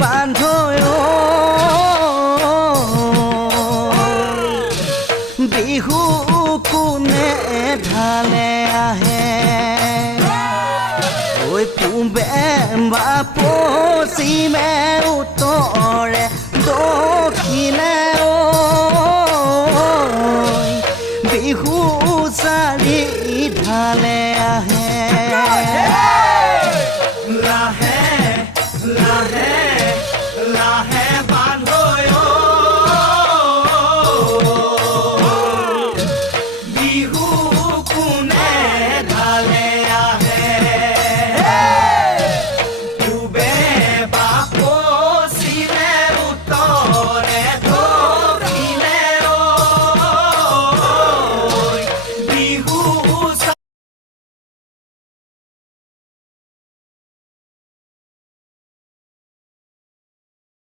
বান্ধৈ বিহু কোনে ঢালে আহে ঐ পূবে বা পশ্চিমে উত্তৰে দক্ষিণে বিহু চাৰি ঢালে